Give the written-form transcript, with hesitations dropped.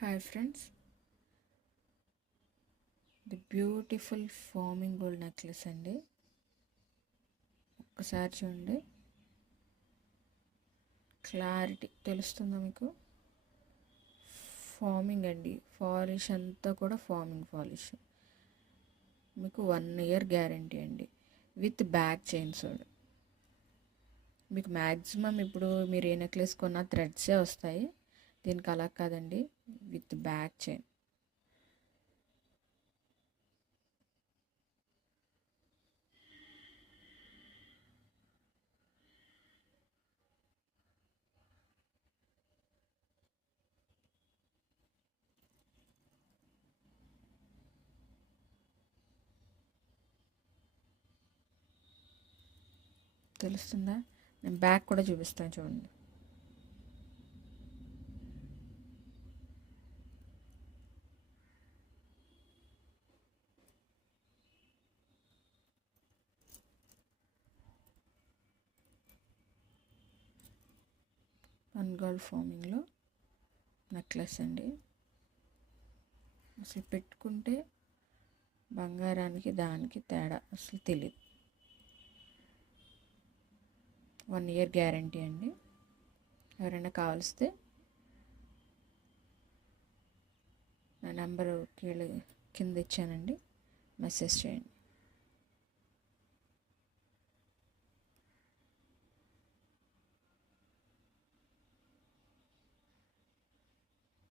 Hi friends, the beautiful farming gold necklace అండి. ఒక్కసారి చూడండి, క్లారిటీ తెలుస్తుందా మీకు? ఫార్మింగ్ అండి, పాలిష్ అంతా కూడా ఫార్మింగ్ పాలిష్. మీకు 1 ఇయర్ గ్యారంటీ అండి, విత్ బ్యాక్ చైన్స్. మీకు మ్యాక్సిమం ఇప్పుడు మీరు ఏ నెక్లెస్ కొన్నా థ్రెడ్సే వస్తాయి. దీనికి అలా కాదండి, విత్ బ్యాక్ చైన్. తెలుస్తుందా? నేను బ్యాక్ కూడా చూపిస్తాను చూడండి. గోల్డ్ ఫార్మింగ్లో నెక్లెస్ అండి. అసలు పెట్టుకుంటే బంగారానికి దానికి తేడా అసలు తెలియదు. 1 ఇయర్ గ్యారంటీ అండి. ఎవరైనా కావాల్స్తే నా నెంబరు కింద ఇచ్చానండి, మెసేజ్ చేయండి.